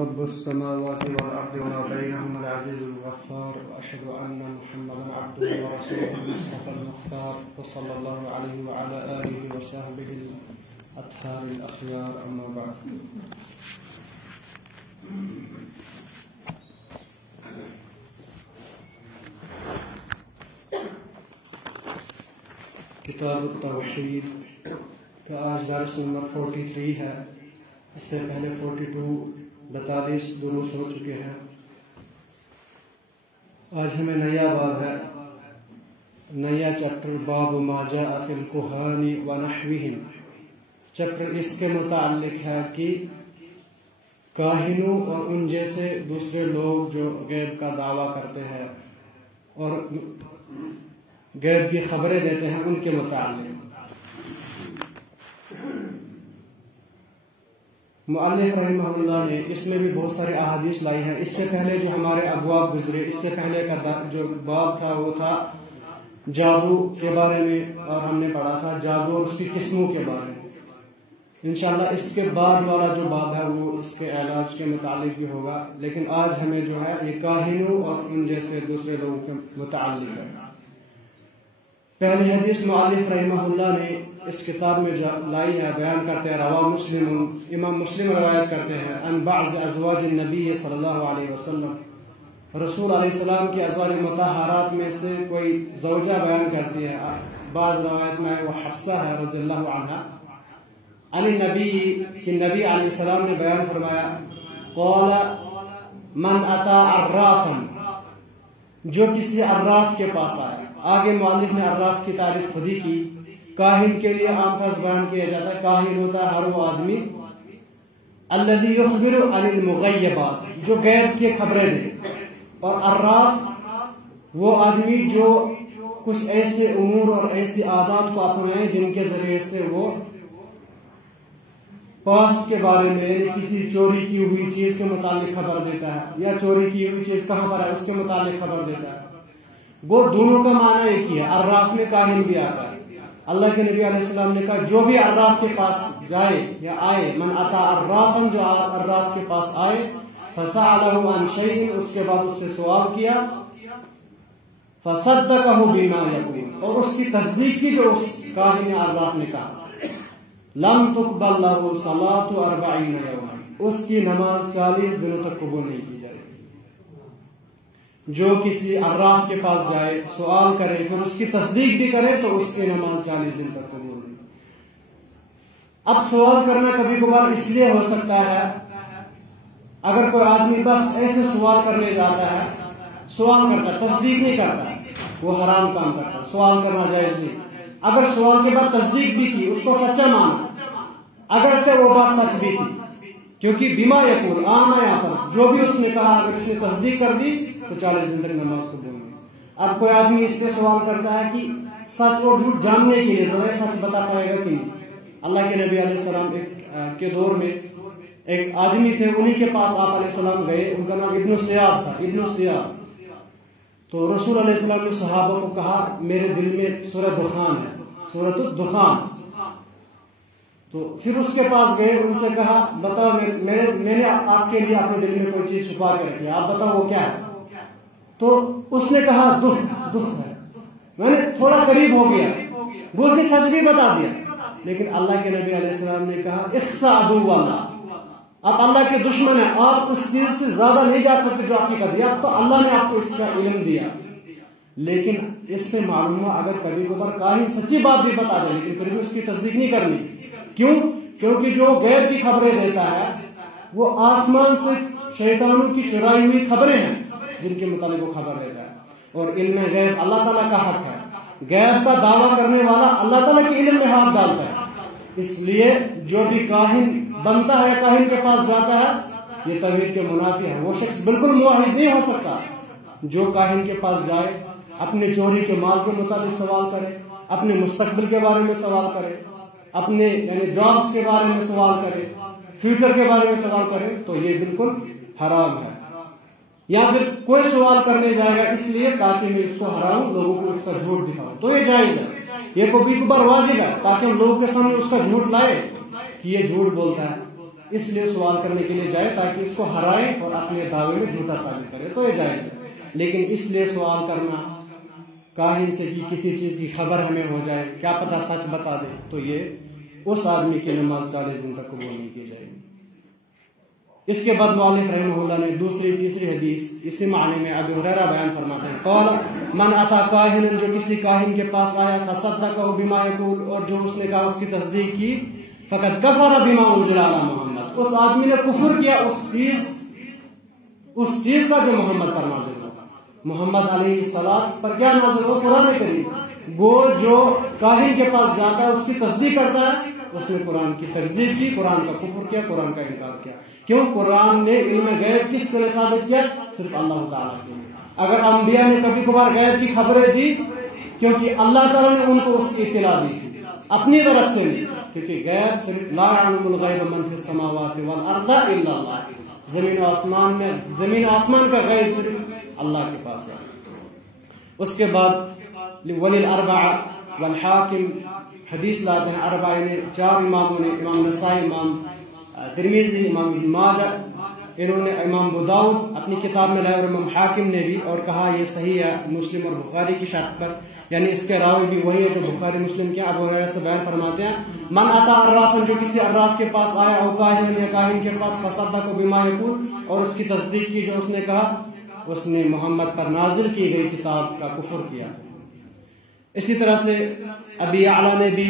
رب السماوات والأرض وما بينهما العزيز الغفار وأشهد أن محمدا عبده ورسوله المصطفى المختار وصلى الله عليه وعلى آله وصحبه الأطهار الأخيار أما بعد. کتاب التوحید کا آج درس نمبر 43 ہے. اس سے پہلے 42 دروس ہو چکے ہیں. آج ہمیں نیا باب ہے, نیا چیپٹر, باب ما جاء فی الکہان ونحوہم. چیپٹر اس کے متعلق ہے کہ کاہنوں اور ان جیسے دوسرے لوگ جو غیب کا دعویٰ کرتے ہیں اور غیب کی خبریں دیتے ہیں ان کے متعلق. مؤلف رحمہ اللہ نے اس میں بھی بہت سارے احادیث لائی ہیں. اس سے پہلے جو ہمارے ابواب گزرے, اس سے پہلے کا جو باب تھا وہ تھا جادو کے بارے میں, اور ہم نے پڑھا تھا جادو اور اس کی قسموں کے بارے میں. انشاءاللہ اس کے بعد والا جو باب ہے وہ اس کے علاج کے متعلق بھی ہوگا, لیکن آج ہمیں جو ہے یہ کاہنوں اور ان جیسے دوسرے لوگوں کے متعلق ہے. پہلی حدیث مؤلف رحمہ اللہ نے اس کتاب میں لائی ہے, بیان کرتے ہیں رواہ مسلم, امام مسلم روایت کرتے ہیں, ان بعض ازواج النبی صلی اللہ علیہ وسلم, رسول علیہ السلام کی ازواج مطہرات میں سے کوئی زوجہ بیان کرتی ہے. بعض روایت میں وہ حفصہ ہے رضی اللہ عنہا. عن النبی کہ نبی علیہ السلام نے بیان فرمایا, قال من اتا عرافا, جو کسی عراف کے پاس آئے. آگے مؤلف نے عراف کی تعریف خود ہی کی. کاہن کے لیے عام فرض بیان کیا جاتا ہے, کاہن ہوتا ہے ہر وہ آدمی الذی یخبر عن المغیبات, جو غیب کی خبریں دے, اور عراف وہ آدمی جو کچھ ایسے امور اور ایسی عادات کو اپنائے جن کے ذریعے سے وہ پاسٹ کے بارے میں, یعنی کسی چوری کی ہوئی چیز کے متعلق خبر دیتا ہے, یا چوری کی ہوئی چیز کہاں پر ہے اس کے متعلق خبر دیتا ہے. وہ دونوں کا معنی ایک ہی ہے. عراف میں کاہن بھی آتا ہے. اللہ کے نبی علیہ السلام نے کہا جو بھی عراف کے پاس جائے یا آئے, من اتا عرافا, جو عراف کے پاس آئے, فسألہ عن شیء, اس کے بعد اس سے سوال کیا, فصدقہ بما یقول, اور اس کی تصدیق کی جو اس کاہن عراف نے کہا, لم تقبل له صلاۃ 40 یوما, اس کی نماز 40 دنوں تک قبول نہیں کی جائے گی. جو کسی عراف کے پاس جائے, سوال کرے, پھر اس کی تصدیق بھی کرے, تو اس کی نماز 40 دن تک قبول نہیں. اب سوال کرنا کبھی کبھار اس لیے ہو سکتا ہے, اگر کوئی آدمی بس ایسے سوال کرنے جاتا ہے, سوال کرتا ہے, تصدیق نہیں کرتا, وہ حرام کام کرتا ہے. سوال کرنا جائز نہیں. اگر سوال کے بعد تصدیق بھی کی, اس کو سچا مانا, اگرچہ وہ بات سچ بھی تھی, کیونکہ بما یقول عام ہے یہاں پر, جو بھی اس نے کہا اگر اس نے تصدیق کر دی تو 40 دن تک نماز کو بولیں گے. اب کوئی آدمی اس سے سوال کرتا ہے کہ سچ اور جھوٹ جاننے کے لیے ذرا سچ بتا پائے گا کہ نہیں. اللہ کے نبی علیہ السلام کے دور میں ایک آدمی تھے, انہی کے پاس آپ علیہ السلام گئے. ان کا نام ابن سیاب تھا, ابن سیاب. تو رسول علیہ السلام نے صحابہ کو کہا میرے دل میں سورۃ دخان ہے, سورۃ الدخان. تو پھر اس کے پاس گئے, ان سے کہا بتاؤ, میں نے آپ کے لیے اپنے دل میں کوئی چیز چھپا کے رکھی ہے, آپ بتاؤ وہ کیا ہے. تو اس نے کہا دکھ ہے. میں نے تھوڑا قریب ہو گیا, وہ اس نے سچ بھی بتا دیا. لیکن اللہ کے نبی علیہ السلام نے کہا اخسا عدو اللہ, آپ اللہ کے دشمن ہیں, آپ اس چیز سے زیادہ نہیں جا سکتے جو آپ کی کر دیا. اب تو اللہ نے آپ کو اس کا علم دیا. لیکن اس سے معلوم ہوا اگر کبھی کبھار کاہن سچی بات بھی بتا دے, لیکن پھر بھی اس کی تصدیق نہیں کرنی. کیوں؟ کیونکہ جو غیب کی خبریں دیتا ہے وہ آسمان سے شیطانوں کی چرائی ہوئی خبریں ہیں جن کے متعلق وہ خبر دیتا ہے. اور علم غیب اللہ تعالیٰ کا حق ہے. غیب کا دعویٰ کرنے والا اللہ تعالیٰ کے علم میں ہاتھ ڈالتا ہے. اس لیے جو بھی کاہن بنتا ہے, کاہن کے پاس جاتا ہے, یہ توحید کے منافی ہے. وہ شخص بالکل موحد نہیں ہو سکتا. جو کاہن کے پاس جائے, اپنے چوری کے مال کے متعلق سوال کرے, اپنے مستقبل کے بارے میں سوال کرے, اپنے یعنی جابس کے بارے میں سوال کرے, فیوچر کے بارے میں سوال کرے, تو یہ بالکل حرام ہے. یا پھر کوئی سوال کرنے جائے گا اس لیے تاکہ میں اس کو ہراؤں, لوگوں کو اس کا جھوٹ دکھاؤں, تو یہ جائز ہے. یہ کبھی کبھار واجب ہے تاکہ ہم لوگوں کے سامنے اس کا جھوٹ لائے کہ یہ جھوٹ بولتا ہے. اس لیے سوال کرنے کے لیے جائے تاکہ اس کو ہرائے اور اپنے دعوے میں جھوٹا ثابت کرے تو یہ جائز ہے، لیکن اس لیے سوال کرنا کاہن سے کہ کسی چیز کی خبر ہمیں ہو جائے، کیا پتہ سچ بتا دے، تو یہ اس آدمی کی نماز 40 دن تک قبول نہیں کی جائے گی۔ اس کے بعد مؤلف رحمہ اللہ نے دوسری تیسری حدیث اسی معنی میں ابو ہریرہ بیان فرماتے ہیں، قال من اتی کاہنا، جو کسی کاہن کے پاس آیا، فصدقہ بما یقول، اور جو اس نے کہا اس کی تصدیق کی، فقد کفر بما انزل علی محمد، اس آدمی نے کفر کیا اس چیز کا جو محمد پر نازل ہوا۔ محمد علیہ السلام پر کیا نازل ہوا؟ قرآن کریم۔ گو جو کاہن کے پاس جاتا ہے اس کی تصدیق کرتا ہے، اس نے قرآن کی تکذیب کی، قرآن کا کفر کیا، قرآن کا انکار کیا۔ کیوں؟ قرآن نے علم غیب کس طرح ثابت کیا؟ صرف اللہ تعالیٰ کے لیے۔ اگر انبیاء نے کبھی کبھار غیب کی خبریں دی، کیونکہ اللہ تعالیٰ نے ان کو اس کی اطلاع دی تھی، اپنی طرف سے نہیں، کیونکہ غیب صرف لا یعلم الغیب من فی السماوات والارض الا اللہ، زمین و آسمان کا غیب صرف اللہ کے پاس ہے۔ اس کے بعد وللاربعہ والحاکم حدیث لاتے ہیں اربعہ، یعنی 4 اماموں نے، امام نسائی، امام ترمذی، امام ابن ماجہ، انہوں نے امام ابو داؤد اپنی کتاب میں لائے، اور امام حاکم نے بھی، اور کہا یہ صحیح ہے مسلم اور بخاری کی شرط پر، یعنی اس کے راوی بھی وہی ہے جو بخاری مسلم کے ابو ہریرہ سے بیان فرماتے ہیں، من اتی عرافا، جو کسی عراف کے پاس آیا، او کاہن یا کاہن کے پاس، فصدق بما یقول، اور اس کی تصدیق کی جو اس نے کہا، اس نے محمد پر نازل کی گئی کتاب کا کفر کیا۔ اسی طرح سے ابی اعلیٰ نے بھی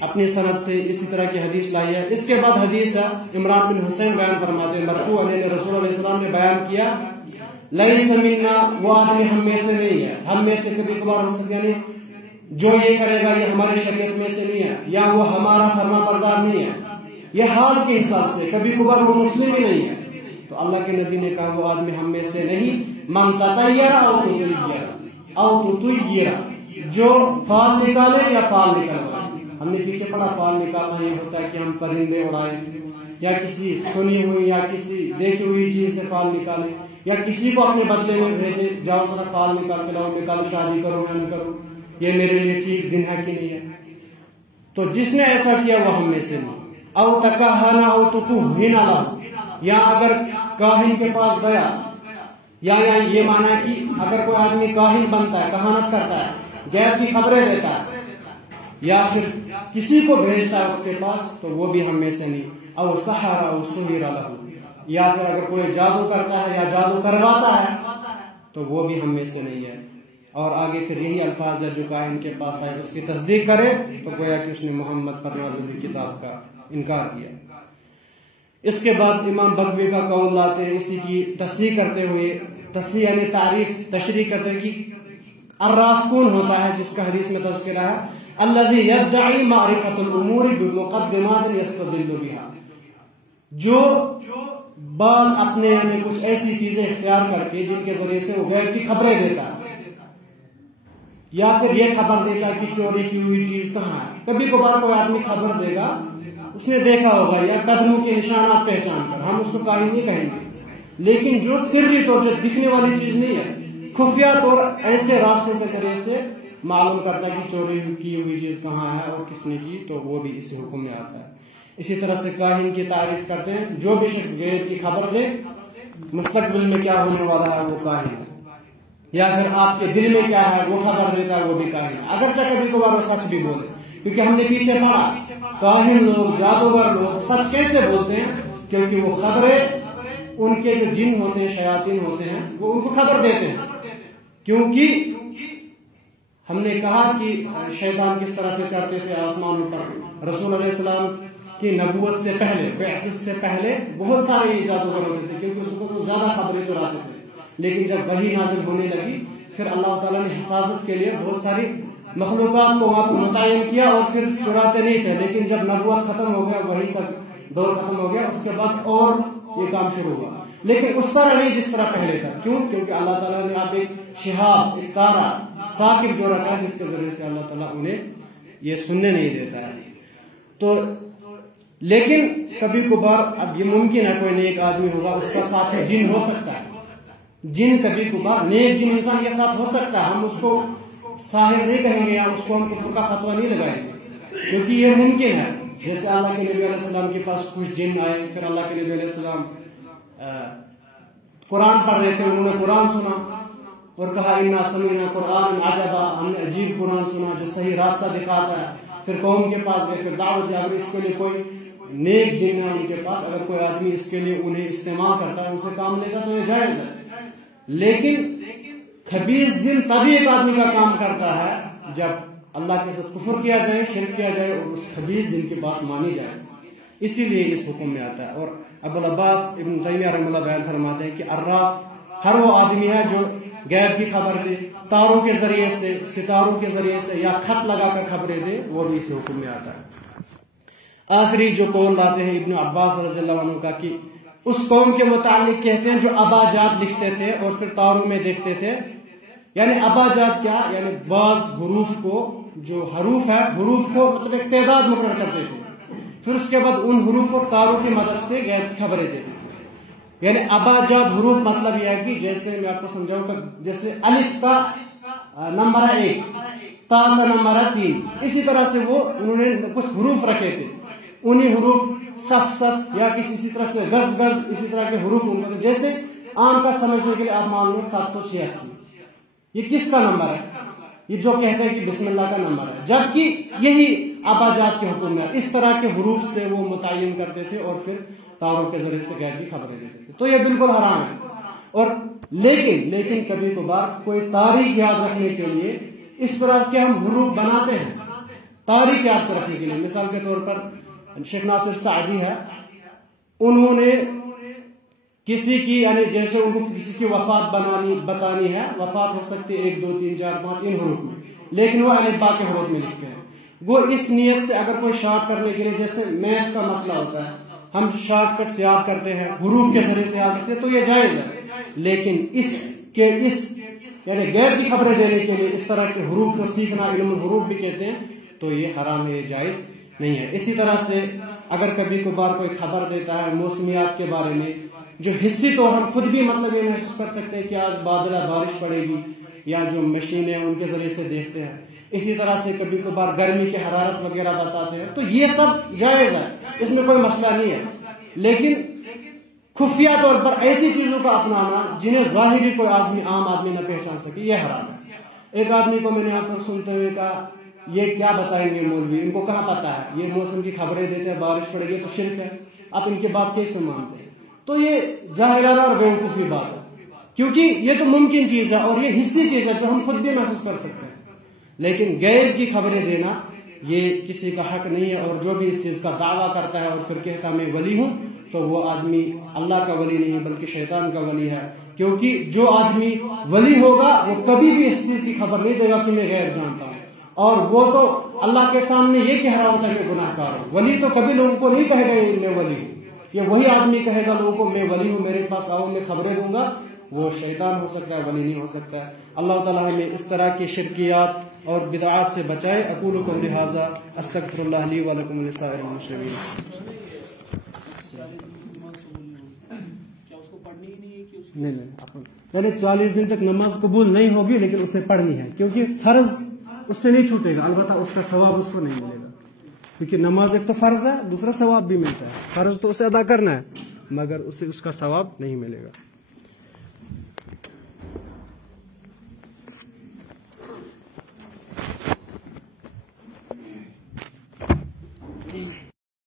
اپنی سند سے اسی طرح کی حدیث لائی ہے۔ اس کے بعد حدیث ہے عمران بن حسین بیان فرماتے ہیں، مرفوع علیہ رسول اللہ علیہ السلام نے بیان کیا، لیس منا، وہ آدمی ہم میں سے نہیں ہے، ہم میں سے کبھی کبھار ہو سکتا، یعنی جو یہ کرے گا یہ ہماری شریعت میں سے نہیں ہے، یا وہ ہمارا فرما بردار نہیں ہے، یہ حال کے حساب سے کبھی کبھار وہ مسلم ہی نہیں ہے۔ تو اللہ کے نبی نے کہا وہ آدمی ہم میں سے نہیں، من تطیر او تطیر، جو فال نکالے یا فال نکلوائے۔ ہم نے پیچھے پڑھا فال نکالنا یہ ہوتا ہے کہ ہم پرندے اڑائیں، یا کسی سنی ہوئی یا کسی دیکھی ہوئی چیز سے فال نکالیں، یا کسی کو اپنے بدلے میں بھیجے، جاؤ ذرا فال نکال کے لاؤ، نکال شادی کرو یا نہ کرو، یہ میرے لیے ٹھیک دن ہے کہ نہیں ہے۔ تو جس نے ایسا کیا وہ ہم میں سے نہیں۔ او تکہن او تکہن له، یا اگر کاہن کے پاس گیا، یا یہ معنی ہے کہ اگر کوئی آدمی کاہن بنتا ہے، کہانت کرتا ہے، غیب کی خبریں دیتا ہے، یا پھر کسی کو بھیجتا ہے اس کے پاس، تو وہ بھی ہم میں سے نہیں۔ او سحر او سحر له، یا پھر اگر کوئی جادو کرتا ہے یا جادو کرواتا ہے تو وہ بھی ہم میں سے نہیں ہے۔ اور آگے پھر یہی الفاظ ہے، جو کاہن کے پاس آئے اس کی تصدیق کرے تو گویا کہ اس نے محمد پر نازل کتاب کا انکار کیا۔ اس کے بعد امام بغوی کا قول لاتے ہیں اسی کی تصحیح کرتے ہوئے، تصحیح یعنی تعریف تشریح کرتے ہیں کہ عراف کون ہوتا ہے، جس کا حدیث میں تذکرہ ہے، الذی یدعی معرفت الامور بمقدمات یستدل بها، جو بعض اپنے یعنی کچھ ایسی چیزیں اختیار کر کے جن کے ذریعے سے وہ غیب کی خبریں دیتا ہے، یا پھر یہ خبر دے گا کہ چوری کی ہوئی چیز کہاں ہے۔ کبھی کبھار کوئی آدمی خبر دے گا، اس نے دیکھا ہوگا، یا قدموں کے نشانات پہچان کر، ہم اس کو کاہن نہیں کہیں گے، لیکن جو سری طور سے دکھنے والی چیز نہیں ہے، خفیہ طور ایسے راستوں کے ذریعے سے معلوم کرتا ہے کہ چوری کی ہوئی چیز کہاں ہے اور کس نے کی، تو وہ بھی اس حکم میں آتا ہے۔ اسی طرح سے کاہن کی تعریف کرتے ہیں، جو بھی شخص غیب کی خبر دے، مستقبل میں کیا ہونے والا ہے وہ کاہن ہے، یا پھر آپ کے دل میں کیا ہے وہ خبر دیتا ہے، وہ بھی کاہن ہے، اگرچہ کبھی کبھار وہ سچ بھی بولے، کیونکہ ہم نے پیچھے پڑھا کاہن لوگ، جادوگر لوگ سچ کیسے بولتے ہیں، کیونکہ وہ خبریں ان کے جو جن ہوتے ہیں، شیاطین ہوتے ہیں، وہ ان کو خبر دیتے ہیں۔ کیونکہ ہم نے کہا کہ شیطان کس طرح سے چڑھتے تھے آسمان پر، رسول علیہ السلام کی نبوت سے پہلے، بعثت سے پہلے بہت سارے یہ جادوگر ہوتے تھے، کیونکہ اس کو زیادہ خبریں چراتے تھے، لیکن جب وحی نازل ہونے لگی پھر اللہ تعالیٰ نے حفاظت کے لیے بہت ساری مخلوقات کو وہاں پر متعین کیا، اور پھر چراتے نہیں تھے، لیکن جب نبوت ختم ہو گیا، وحی کا دور ختم ہو گیا، اس کے بعد اور یہ کام شروع ہوا، لیکن اس طرح نہیں جس طرح پہلے تھا۔ کیوں؟ کیونکہ اللہ تعالیٰ نے آپ ایک شہاب، ایک تارا ثاقب جو رکھا، جس کے ذریعے سے اللہ تعالیٰ انہیں یہ سننے نہیں دیتا ہے۔ تو لیکن کبھی کبھار اب یہ ممکن ہے کوئی نیک آدمی ہوگا، اس کا ساتھ جن ہو سکتا ہے، جن کبھی کبھار نیک جن انسان کے ساتھ ہو سکتا ہے، ہم اس کو ساحر نہیں کہیں گے یا اس کو ہم کفر کا فتویٰ نہیں لگائیں گے، کیونکہ یہ ممکن ہے، جیسے اللہ کے نبی علیہ السلام کے پاس کچھ جن آئے، پھر اللہ کے نبی علیہ السلام قرآن پڑھ رہے تھے، انہوں نے قرآن سنا اور کہا انا سمعنا قرآن عجبا، ہم نے عجیب قرآن سنا جو صحیح راستہ دکھاتا ہے. پھر قوم کے پاس گئے، پھر دعوت دی. اگر اس کے لیے کوئی نیک جن ہے ان کے پاس، اگر کوئی آدمی اس کے لیے انہیں استعمال کرتا ہے، ان سے کام لے گا تو یہ جائز ہے. لیکن خبیث جن تبھی ایک آدمی کا کام کرتا ہے جب اللہ کے ساتھ کفر کیا جائے، شرک کیا جائے اور اس خبیث جن کی بات مانی جائے. اسی لیے اس حکم میں آتا ہے. اور ابو العباس ابن تیمیہ رحمہ اللہ بیان فرماتے ہیں کہ عراف ہر وہ آدمی ہے جو غیب کی خبر دے، تاروں کے ذریعے سے، ستاروں کے ذریعے سے، یا خط لگا کر خبریں دے، وہ بھی اس حکم میں آتا ہے. آخری جو قول لاتے ہیں ابن عباس رضی اللہ عنہ کا کہ اس قوم کے متعلق کہتے ہیں جو اباجات لکھتے تھے اور پھر تاروں میں دیکھتے تھے. یعنی اباجات کیا؟ یعنی بعض حروف کو، جو حروف ہے، حروف کو مطلب ایک تعداد مقرر کرتے تھے، پھر اس کے بعد ان حروف اور تاروں کی مدد سے غیب کی خبریں دیتے تھے. یعنی اباجات حروف مطلب یہ ہے کہ جیسے میں آپ کو سمجھاؤں کہ جیسے الف کا نمبر 1، تا کا نمبر 3، اسی طرح سے وہ انہوں نے کچھ حروف رکھے تھے. انہی حروف صف یا اسی طرح سے گز، اسی طرح کے حروف ان کو، جیسے عام کا سمجھنے کے لیے آپ مان لو 786. یہ کس کا نمبر ہے؟ یہ جو کہتے ہیں کہ بسم اللہ کا نمبر ہے، جبکہ یہی اباجات کے حکم ہے. اس طرح کے حروف سے وہ متعین کرتے تھے اور پھر تاروں کے ذریعے سے غیب کی خبریں دیتے تھے. تو یہ بالکل حرام ہے. اور لیکن کبھی کبھار کوئی تاریخ یاد رکھنے کے لیے اس طرح کے ہم حروف بناتے ہیں، تاریخ یاد رکھنے کے لیے. مثال کے طور پر شیخ ناصر سعدی ہے، انہوں نے کسی کی، یعنی جیسے ان کو کسی کی وفات بتانی ہے، وفات ہو سکتی ہے 1 2 3 4 5 ان حروف میں، لیکن وہ الف با کے حروف میں لکھتے ہیں. وہ اس نیت سے اگر کوئی شارٹ کرنے کے لیے، جیسے میتھ کا مسئلہ ہوتا ہے، ہم شارٹ کٹ سے یاد کرتے ہیں، حروف کے ذریعے سے یاد کرتے ہیں، تو یہ جائز ہے. لیکن یعنی غیب کی خبریں دینے کے لیے اس طرح کے حروف کو سیکھنا، علم الحروف بھی کہتے ہیں، تو یہ حرام ہے، یہ جائز نہیں ہے. اسی طرح سے اگر کبھی کبھار کوئی خبر دیتا ہے موسمیات کے بارے میں، جو حصی طور ہم خود بھی مطلب یہ محسوس کر سکتے ہیں کہ آج بارش پڑے گی، یا جو مشینیں ان کے ذریعے سے دیکھتے ہیں. اسی طرح سے کبھی کبھار گرمی کی حرارت وغیرہ بتاتے ہیں، تو یہ سب جائز ہے، اس میں کوئی مسئلہ نہیں ہے. لیکن خفیہ طور پر ایسی چیزوں کا اپنانا جنہیں ظاہری کوئی عام آدمی نہ پہچان سکے، یہ حرام ہے. ایک آدمی کو میں نے یہاں پر سنتے ہوئے کہا یہ کیا بتائیں گے مولوی، ان کو کہاں پتا ہے، یہ موسم کی خبریں دیتے ہیں، بارش پڑے گی تو شرک ہے، آپ ان کی بات کیسے مانتے ہیں؟ تو یہ جاہلانہ اور بیوقوفی بات ہے، کیونکہ یہ تو ممکن چیز ہے اور یہ حصی چیز ہے جو ہم خود بھی محسوس کر سکتے ہیں. لیکن غیب کی خبریں دینا یہ کسی کا حق نہیں ہے. اور جو بھی اس چیز کا دعویٰ کرتا ہے اور پھر کہتا میں ولی ہوں، تو وہ آدمی اللہ کا ولی نہیں بلکہ شیطان کا ولی ہے. کیونکہ جو آدمی ولی ہوگا وہ کبھی بھی اس چیز کی خبر نہیں دے گا کہ میں غیب جانتا ہوں، اور وہ تو اللہ کے سامنے یہ کہہ رہا ہوتا ہے کہ گناہ کار ہوں. ولی تو کبھی لوگوں کو نہیں کہے گا میں ولی ہوں، یہ وہی آدمی کہے گا لوگوں کو میں ولی ہوں، میرے پاس آؤ میں خبریں دوں گا. وہ شیطان ہو سکتا ہے، ولی نہیں ہو سکتا ہے. اللہ تعالیٰ ہمیں اس طرح کی شرکیات اور بدعات سے بچائے. اقول قولی ھذا استغفر اللہ لی ولکم ولسائر المسلمین. نہیں، یعنی 40 دن تک نماز قبول نہیں ہوگی، لیکن اسے پڑھنی ہے، کیونکہ فرض اس سے نہیں چھوٹے گا، البتہ اس کا ثواب اس کو نہیں ملے گا. کیونکہ نماز ایک تو فرض ہے، دوسرا ثواب بھی ملتا ہے. فرض تو اسے ادا کرنا ہے مگر اسے اس کا ثواب نہیں ملے گا.